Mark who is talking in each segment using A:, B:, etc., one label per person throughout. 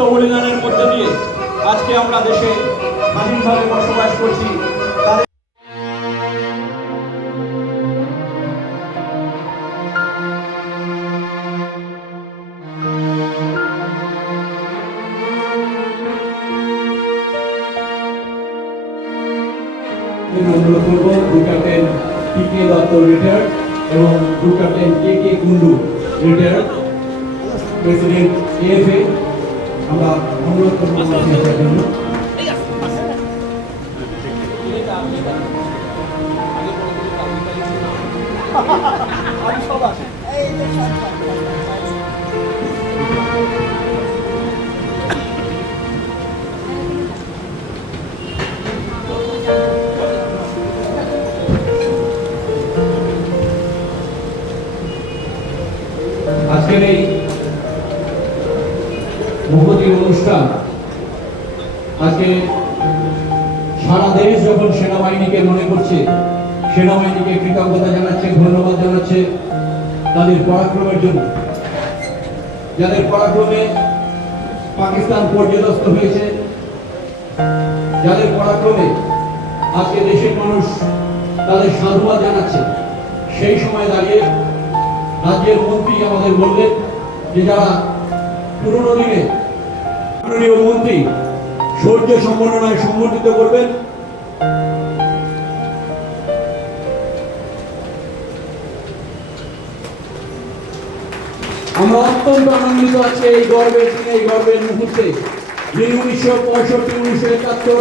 A: আত্মবলিদানের মধ্যে দিয়ে আজকে আমরা দেশে স্বাধীনভাবে বসবাস করছি
B: কে এবং group captain K K Kundu retired. President AFA আমরা অনুরোধ করব জন্য আজকের এই ভগবতী অনুষ্ঠান। আজকে সারা দেশ যখন সেনাবাহিনীকে মনে করছে, সেনাবাহিনীকে কৃতজ্ঞতা জানাচ্ছে, ধন্যবাদ জানাচ্ছে তাদের পরাক্রমের জন্য। যাদের পরাক্রমে পাকিস্তান পর্যদস্ত হয়েছে, যাদের পরাক্রমে আজকে দেশের মানুষ তাদের সাধুবাদ জানাচ্ছে, সেই সময় দাঁড়িয়ে রাজ্যের মন্ত্রী আমাদের বললেন যে যারা পুরনো দিনে মাননীয় মন্ত্রী শৌর্য সম্মাননায় সম্মানিত করবেন। আমরা অত্যন্ত আনন্দিত আজকে এই গর্বের দিনে, এই গর্বের মুহূর্তে যিনি উনিশশো পঁয়ষট্টি, উনিশশো একাত্তর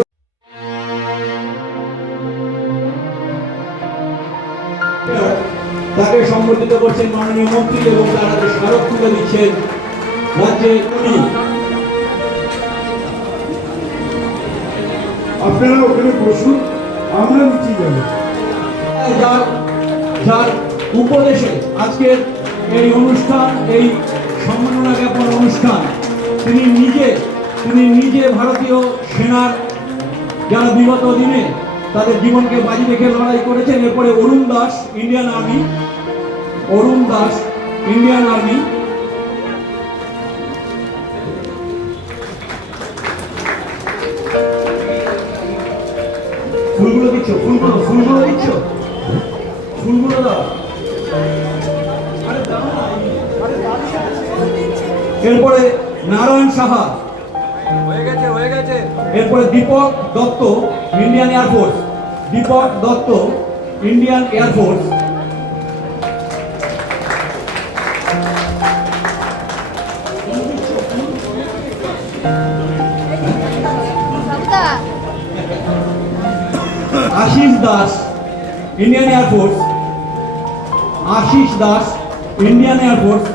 B: তাকে সম্বোধিত করছেন মাননীয় মন্ত্রী এবং তারা স্মারক তুলে দিচ্ছেন রাজ্যে
C: আপনারা ওখানে বসুন, আমরা নিচে যাব।
B: যার যার উপদেশে আজকের এই অনুষ্ঠান, এই সম্মাননা জ্ঞাপন অনুষ্ঠান, তিনি নিজে তিনি নিজে ভারতীয় সেনার যারা বিগত দিনে তাদের জীবনকে বাজি রেখে লড়াই করেছেন, এরপরে Arun Das Indian army Arun Das Indian army এরপরে নারায়ণ সাহা।
A: হয়ে গেছে হয়ে গেছে।
B: এরপরে Dipak Dutta Indian air force Dipak Dutta Indian air force Ashis Das Indian air force Ashis Das Indian air force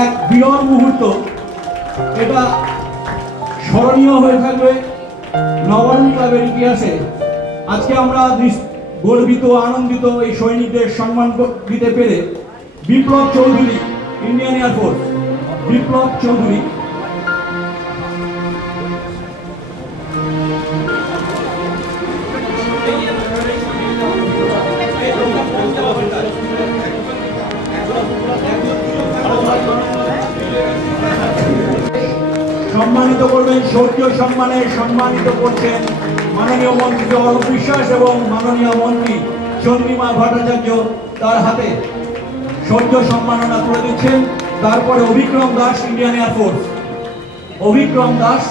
B: এক বিরল মুহূর্ত। এটা স্মরণীয় হয়ে থাকবে নবান্ন ক্লাবের ইতিহাসে। আজকে আমরা গর্বিত, আনন্দিত এই সৈনিকদের সম্মান দিতে পেরে Biplab Chowdhury Indian air force Biplab Chowdhury শৌর্য সম্মানে সম্মানিত করছেন মাননীয় মন্ত্রী অরূপ বিশ্বাস এবং মাননীয় মন্ত্রী চন্দ্রিমা ভট্টাচার্য তার হাতে শৌর্য সম্মাননা তুলে দিচ্ছেন। তারপরে Abhikram Das Indian air force Abhikram Das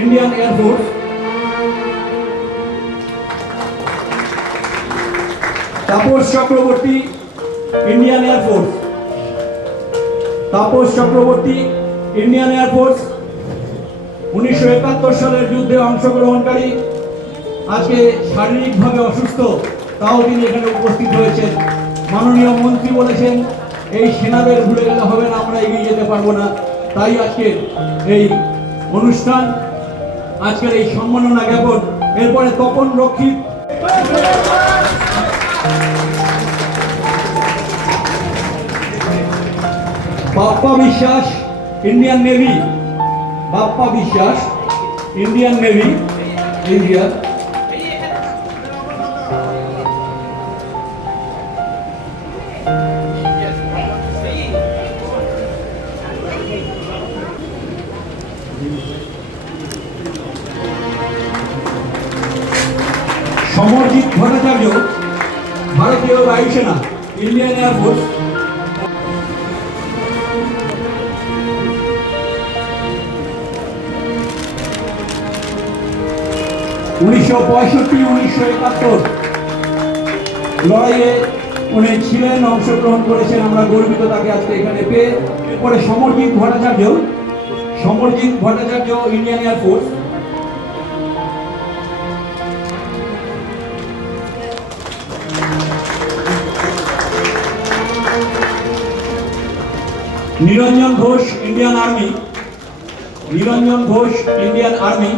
B: Indian air force Tapas Chakraborty Indian air force Tapas Chakraborty Indian air force উনিশশো একাত্তর সালের যুদ্ধে অংশগ্রহণকারী আজকে শারীরিকভাবে অসুস্থ, তাও তিনি এখানে উপস্থিত হয়েছেন মাননীয় মন্ত্রী বলেছেন, এই সেনাদের ভুলে গেলে হবে না, আমরা এগিয়ে যেতে পারব না। তাই আজকের এই অনুষ্ঠান, আজকের এই সম্মাননা জ্ঞাপন। এরপরে তপন রক্ষিত বাপ্পা বিশ্বাস, Indian navy. Bappa Biswas Indian navy India Samarjit Bhattacharya ভারতীয় বায়ুসেনা ইন্ডিয়ান এয়ারফোর্স উনিশশো পঁয়ষট্টি, উনিশশো একাত্তর। লড়াইয়ে উনি ছিলেন, অংশগ্রহণ করেছেন, আমরা গর্বিত তাকে আজকে এখানে পেয়ে। এরপরে Samarjit Bhattacharya Samarjit Bhattacharya Indian air force Niranjan Ghosh Indian army Niranjan Ghosh Indian army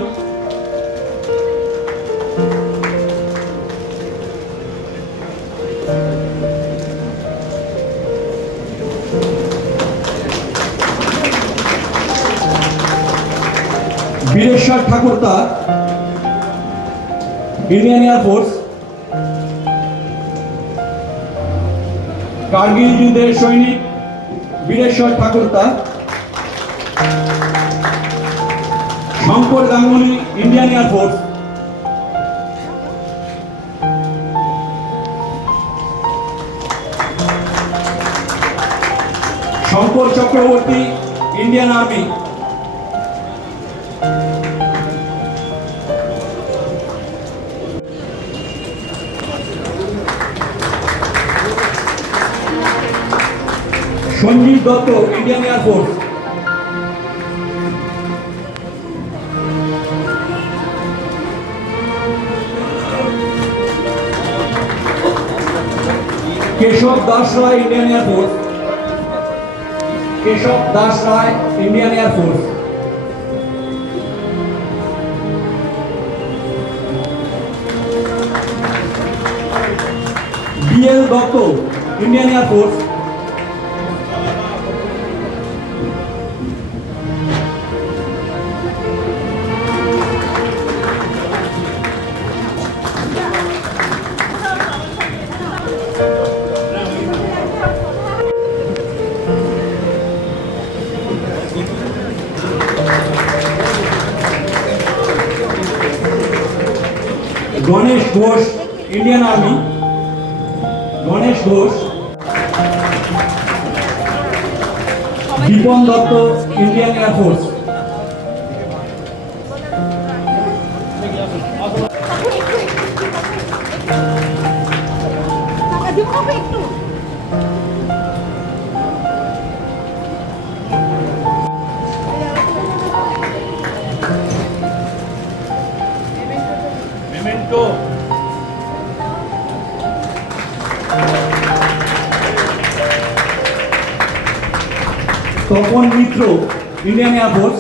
B: Bireshwar Thakurta Indian air force Kargil যুদ্ধের সৈনিক Bireshwar Thakurta, Shankar Ganguly, Indian air force Shankar Chakraborty, Indian army. Sanjib Dutta Indian air force Keshab Das Roy Indian air force Keshab Das Roy Indian air force BL Dutta Indian air force Ganesh Ghosh Indian army Ganesh Ghosh. Bipan Dutta Indian air force
D: একটু।
B: তপন মিত্র Indian air force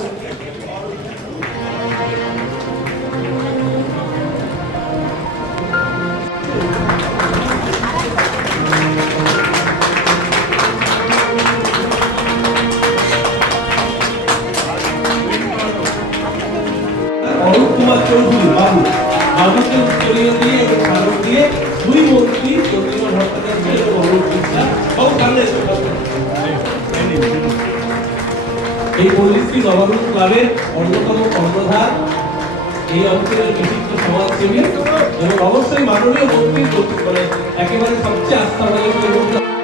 E: এই Pallishree government ক্লাবের অন্যতম কর্ণধার, এই অঞ্চলের বিশিষ্ট সমাজসেবী এবং অবশ্যই মাননীয় মন্ত্রীর মানে একেবারে সবচেয়ে আস্থাবান